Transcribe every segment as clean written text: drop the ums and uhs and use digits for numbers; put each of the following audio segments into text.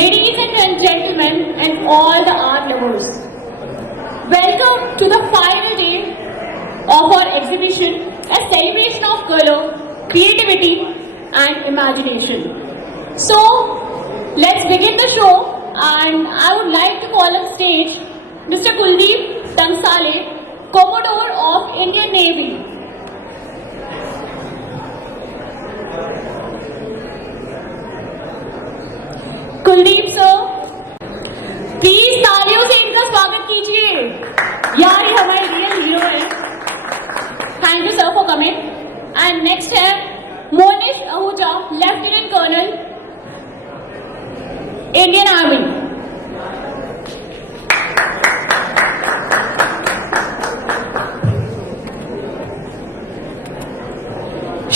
Ladies and gentlemen, and all the art lovers, welcome to the final day of our exhibition, a celebration of color, creativity, and imagination. So, let's begin the show, and I would like to call on stage Mr. Kuldeep Tansale, Commodore of Indian Navy. Kuldeep sir, please तालियों से इनका स्वागत कीजिए। यार ये हमारे real hero है। Thank you sir for coming. And next है Monish Ahuja, lieutenant colonel, Indian army.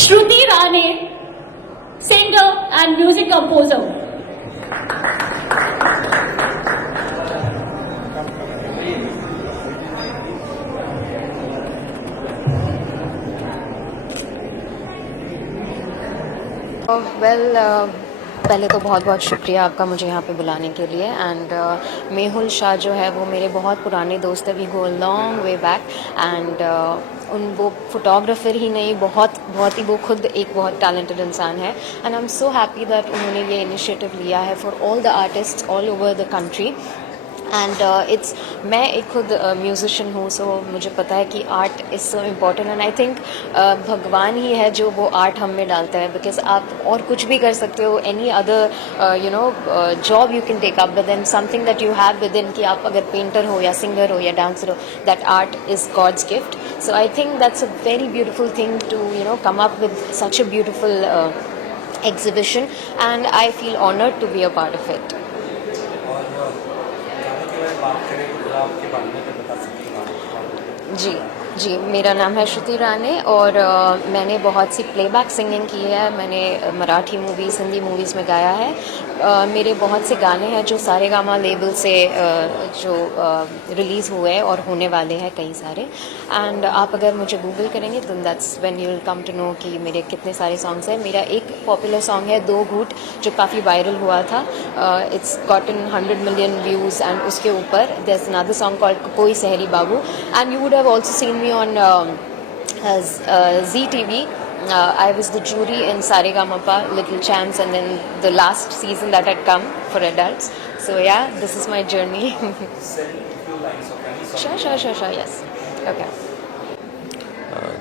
Shruti Rane, singer and music composer. पहले तो बहुत बहुत शुक्रिया आपका मुझे यहाँ पे बुलाने के लिए। एंड मेहुल शाह जो है वो मेरे बहुत पुराने दोस्त है। We go long way back. And वो फोटोग्राफर ही नहीं, बहुत ही वो खुद एक बहुत टैलेंटेड इंसान है। And I am so happy that उन्होंने ये इनिशिएटिव लिया है for all the artist all over the country. And मैं एक खुद म्यूज़िशियन हूँ, सो मुझे पता है कि art is so important. And I think भगवान ही है जो वो आर्ट हम में डालता है। बिकॉज आप और कुछ भी कर सकते हो, any other job you can take up, but then something that you have within, कि आप अगर पेंटर हो या सिंगर हो या डांसर हो, that art is God's gift. So I think that's a very beautiful thing to come up with such a beautiful exhibition, and I feel honored to be a part of it. जी, मेरा नाम है श्रुति राणे और मैंने बहुत सी playback singing की है। मैंने Marathi movies, Hindi movies में गाया है। मेरे बहुत से गाने हैं जो सारेगामा लेबल से जो रिलीज़ हुए हैं और होने वाले हैं कई सारे। एंड आप अगर मुझे गूगल करेंगे तो that's when you will come to know कि मेरे कितने सारे सॉन्ग्स हैं। मेरा एक पॉपुलर सॉन्ग है दो घूट, जो काफ़ी वायरल हुआ था। It's gotten 100 million views. And उसके ऊपर there is another song called Koi Sehri Babu. And you would have also seen me on ZTV. I was the jury in Saregama-pa, Little Champs, and then the last season that had come for adults. So yeah, this is my journey. Sure, yes. Okay.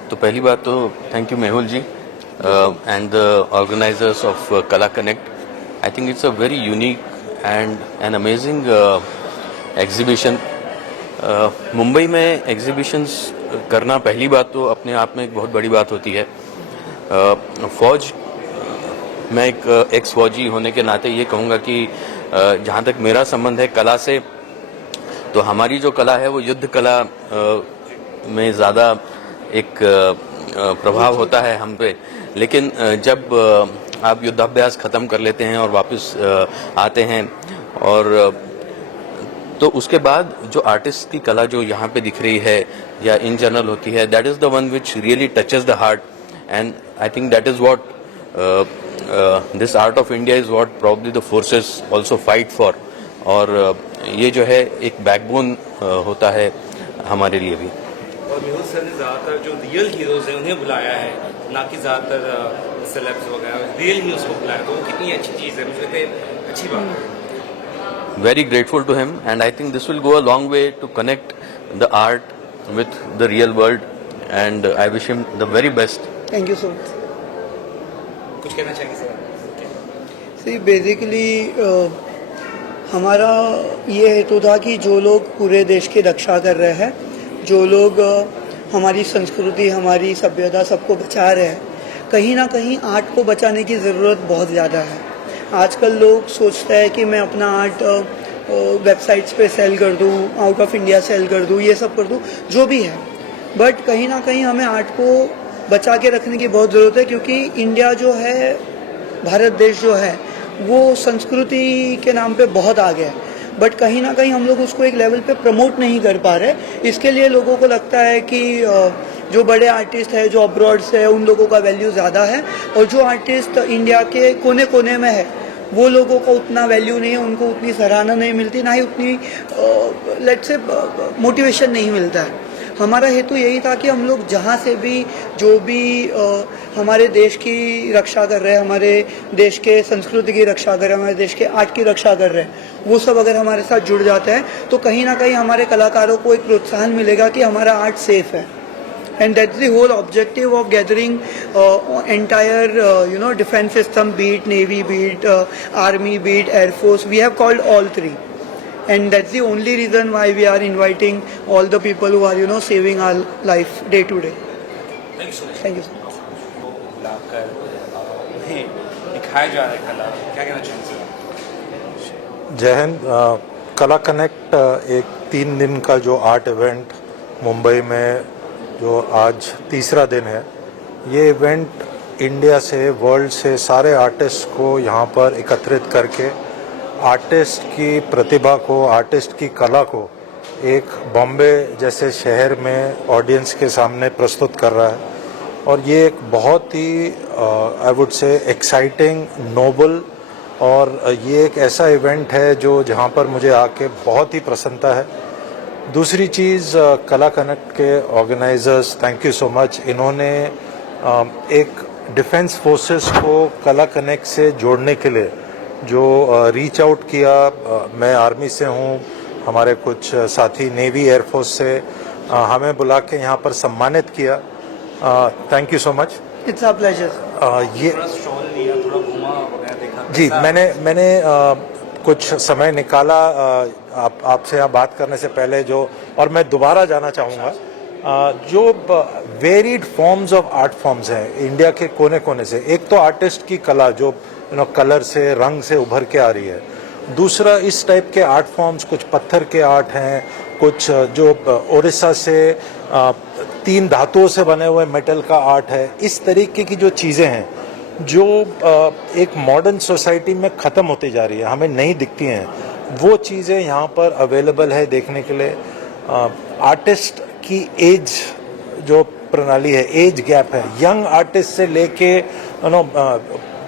तो पहली बात तो thank you Mehul ji and the organizers of Kala Connect. I think it's a very unique and an amazing exhibition. Mumbai में exhibitions करना पहली बात तो अपने आप में एक बहुत बड़ी बात होती है। फौज, मैं एक एक्स फौजी होने के नाते ये कहूँगा कि जहाँ तक मेरा संबंध है कला से, तो हमारी जो कला है वो युद्ध कला में ज़्यादा एक प्रभाव होता है हम पे। लेकिन जब आप युद्धाभ्यास ख़त्म कर लेते हैं और वापस आते हैं, और तो उसके बाद जो आर्टिस्ट की कला जो यहाँ पे दिख रही है या इन जनरल होती है, that is the one which really touches the heart. And I think that is what this art of India is what probably the forces also fight for. और ये जो है एक बैकबोन होता है हमारे लिए भी। और मेहुल सर ने ज़्यादातर जो रियल हीरोज़ हैं उन्हें बुलाया है, ना कि ज़्यादातर सेलेब्स वगैरह, रियल हीरोज़ को बुलाया, तो वो कितनी अच्छी चीज़ है, मुझे लगता है अच्छी बात है। Very grateful to him, and I think this will go a long way to connect the art with the real world, and I wish him the very best. Thank you so much. कुछ कहना चाहेंगे sir? See, basically हमारा ये हेतु था कि जो लोग पूरे देश की रक्षा कर रहे हैं, जो लोग हमारी संस्कृति, हमारी सभ्यता सबको बचा रहे हैं, कहीं ना कहीं आर्ट को बचाने की ज़रूरत बहुत ज़्यादा है। आजकल लोग सोचते हैं कि मैं अपना आर्ट वेबसाइट्स पे सेल कर दूं, आउट ऑफ इंडिया सेल कर दूं, ये सब कर दूं, जो भी है, बट कहीं ना कहीं हमें आर्ट को बचा के रखने की बहुत ज़रूरत है। क्योंकि इंडिया जो है, भारत देश जो है, वो संस्कृति के नाम पे बहुत आगे है, बट कहीं ना कहीं हम लोग उसको एक लेवल पे प्रमोट नहीं कर पा रहे। इसके लिए लोगों को लगता है कि जो बड़े आर्टिस्ट है, जो अब्रॉड से है, उन लोगों का वैल्यू ज़्यादा है, और जो आर्टिस्ट इंडिया के कोने कोने में है वो लोगों को उतना वैल्यू नहीं है, उनको उतनी सराहना नहीं मिलती, ना ही उतनी लेट्स से मोटिवेशन नहीं मिलता है। हमारा हेतु यही था कि हम लोग जहाँ से भी जो भी हमारे देश की रक्षा कर रहे हैं, हमारे देश के संस्कृति की रक्षा कर रहे हैं, हमारे देश के आर्ट की रक्षा कर रहे हैं, वो सब अगर हमारे साथ जुड़ जाते हैं तो कहीं ना कहीं हमारे कलाकारों को एक प्रोत्साहन मिलेगा कि हमारा आर्ट सेफ है। And that's the whole objective of gathering entire defense system, be it Navy, be it Army, be it Air Force. We have called all three, and that's the only reason why we are inviting all the people who are saving our life day to day. Thank you so much. Thank you so much. को बुलाकर उन्हें दिखाया जा रहा है कला, क्या कहना चाहेंगे? जय हिंद। कला कनेक्ट एक 3 दिन का जो आर्ट इवेंट मुंबई में जो आज तीसरा दिन है, ये इवेंट इंडिया से, वर्ल्ड से सारे आर्टिस्ट को यहाँ पर एकत्रित करके आर्टिस्ट की प्रतिभा को, आर्टिस्ट की कला को एक बॉम्बे जैसे शहर में ऑडियंस के सामने प्रस्तुत कर रहा है। और ये एक बहुत ही I would say exciting, noble और ये एक ऐसा इवेंट है जो जहाँ पर मुझे आके बहुत ही प्रसन्नता है। दूसरी चीज़, कला कनेक्ट के organisers, thank you so much. इन्होंने एक डिफेंस फोर्सेस को कला कनेक्ट से जोड़ने के लिए जो रीच आउट किया, मैं आर्मी से हूँ, हमारे कुछ साथी नेवी, एयरफोर्स से हमें बुला के यहाँ पर सम्मानित किया। Thank you so much. It's our pleasure. ये थोड़ा स्टॉल लिया, थोड़ा घुमा वगैरह देखा जी, कैसा? मैंने कुछ समय निकाला आपसे यहाँ बात करने से पहले, जो और मैं दोबारा जाना चाहूँगा, जो varied forms of art forms हैं इंडिया के कोने कोने से। एक तो आर्टिस्ट की कला जो कलर से, रंग से उभर के आ रही है। दूसरा, इस टाइप के आर्ट फॉर्म्स, कुछ पत्थर के आर्ट हैं, कुछ जो उड़ीसा से 3 धातुओं से बने हुए मेटल का आर्ट है। इस तरीके की जो चीज़ें हैं जो एक मॉडर्न सोसाइटी में ख़त्म होती जा रही है, हमें नहीं दिखती हैं, वो चीज़ें यहाँ पर अवेलेबल है देखने के लिए। आर्टिस्ट की एज जो प्रणाली है, एज गैप है, यंग आर्टिस्ट से लेके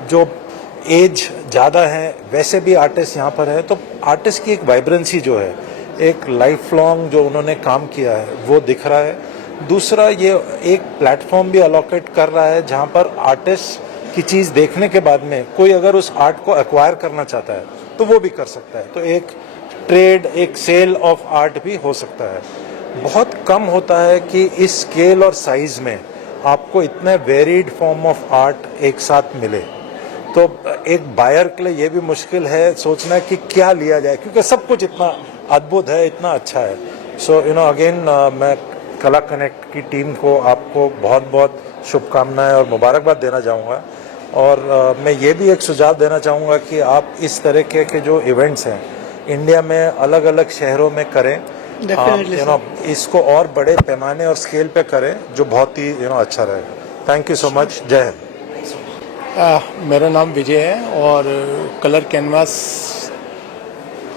जो एज ज़्यादा है वैसे भी आर्टिस्ट यहाँ पर है। तो आर्टिस्ट की एक वाइब्रेंसी जो है, एक लाइफ लॉन्ग जो उन्होंने काम किया है, वो दिख रहा है। दूसरा, ये एक प्लेटफॉर्म भी अलोकेट कर रहा है जहाँ पर आर्टिस्ट की चीज़ देखने के बाद में कोई अगर उस आर्ट को एक्वायर करना चाहता है तो वो भी कर सकता है। तो एक ट्रेड, एक सेल ऑफ आर्ट भी हो सकता है। बहुत कम होता है कि इस स्केल और साइज में आपको इतने वेरिड फॉर्म ऑफ आर्ट एक साथ मिले। तो एक बायर के लिए ये भी मुश्किल है सोचना कि क्या लिया जाए, क्योंकि सब कुछ इतना अद्भुत है, इतना अच्छा है। सो अगेन मैं कला कनेक्ट की टीम को, आपको बहुत बहुत शुभकामनाएं और मुबारकबाद देना चाहूँगा। और मैं ये भी एक सुझाव देना चाहूँगा कि आप इस तरह के जो इवेंट्स हैं इंडिया में अलग अलग शहरों में करें। इसको और बड़े पैमाने और स्केल पे करें, जो बहुत ही अच्छा रहेगा। Thank you so much. जय हिंद। मेरा नाम विजय है और कलर कैनवास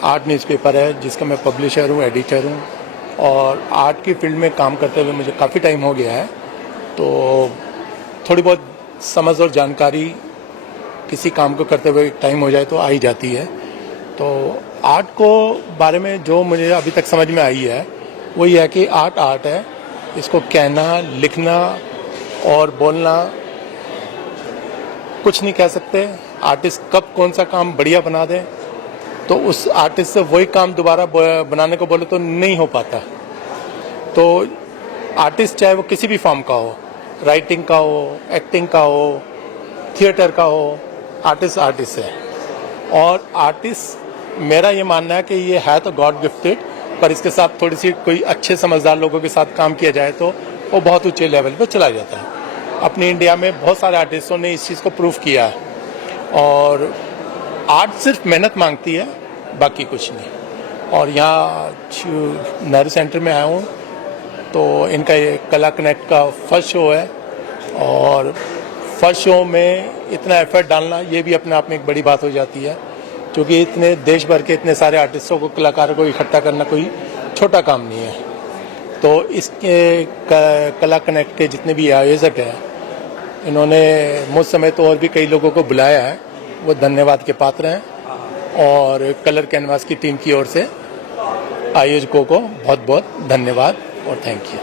आर्ट न्यूज़पेपर है जिसका मैं पब्लिशर हूँ, एडिटर हूँ। और आर्ट की फील्ड में काम करते हुए मुझे काफ़ी टाइम हो गया है, तो थोड़ी बहुत समझ और जानकारी किसी काम को करते हुए टाइम हो जाए तो आ ही जाती है। तो आर्ट को बारे में जो मुझे अभी तक समझ में आई है वो ये है कि आर्ट आर्ट है, इसको कहना, लिखना और बोलना कुछ नहीं कह सकते। आर्टिस्ट कब कौन सा काम बढ़िया बना दे तो उस आर्टिस्ट से वही काम दोबारा बनाने को बोले तो नहीं हो पाता। तो आर्टिस्ट चाहे वो किसी भी फॉर्म का हो, राइटिंग का हो, एक्टिंग का हो, थिएटर का हो, आर्टिस्ट आर्टिस्ट है। और आर्टिस्ट, मेरा ये मानना है कि ये है तो गॉड गिफ्टेड, पर इसके साथ थोड़ी सी कोई अच्छे समझदार लोगों के साथ काम किया जाए तो वो बहुत ऊंचे लेवल पे चला जाता है। अपने इंडिया में बहुत सारे आर्टिस्टों ने इस चीज़ को प्रूव किया है। और आर्ट सिर्फ मेहनत मांगती है, बाकी कुछ नहीं। और यहाँ नेहरू सेंटर में आया हूँ तो इनका ये कला कनेक्ट का फर्स्ट शो है और फर्स्ट शो में इतना एफर्ट डालना ये भी अपने आप में एक बड़ी बात हो जाती है, क्योंकि इतने देश भर के इतने सारे आर्टिस्टों को, कलाकारों को इकट्ठा करना कोई छोटा काम नहीं है। तो इसके कला कनेक्ट के जितने भी आयोजक हैं इन्होंने मुझ समय तो और भी कई लोगों को बुलाया है वो धन्यवाद के पात्र हैं और कलर कैनवास की टीम की ओर से आयोजकों को बहुत बहुत धन्यवाद और थैंक यू।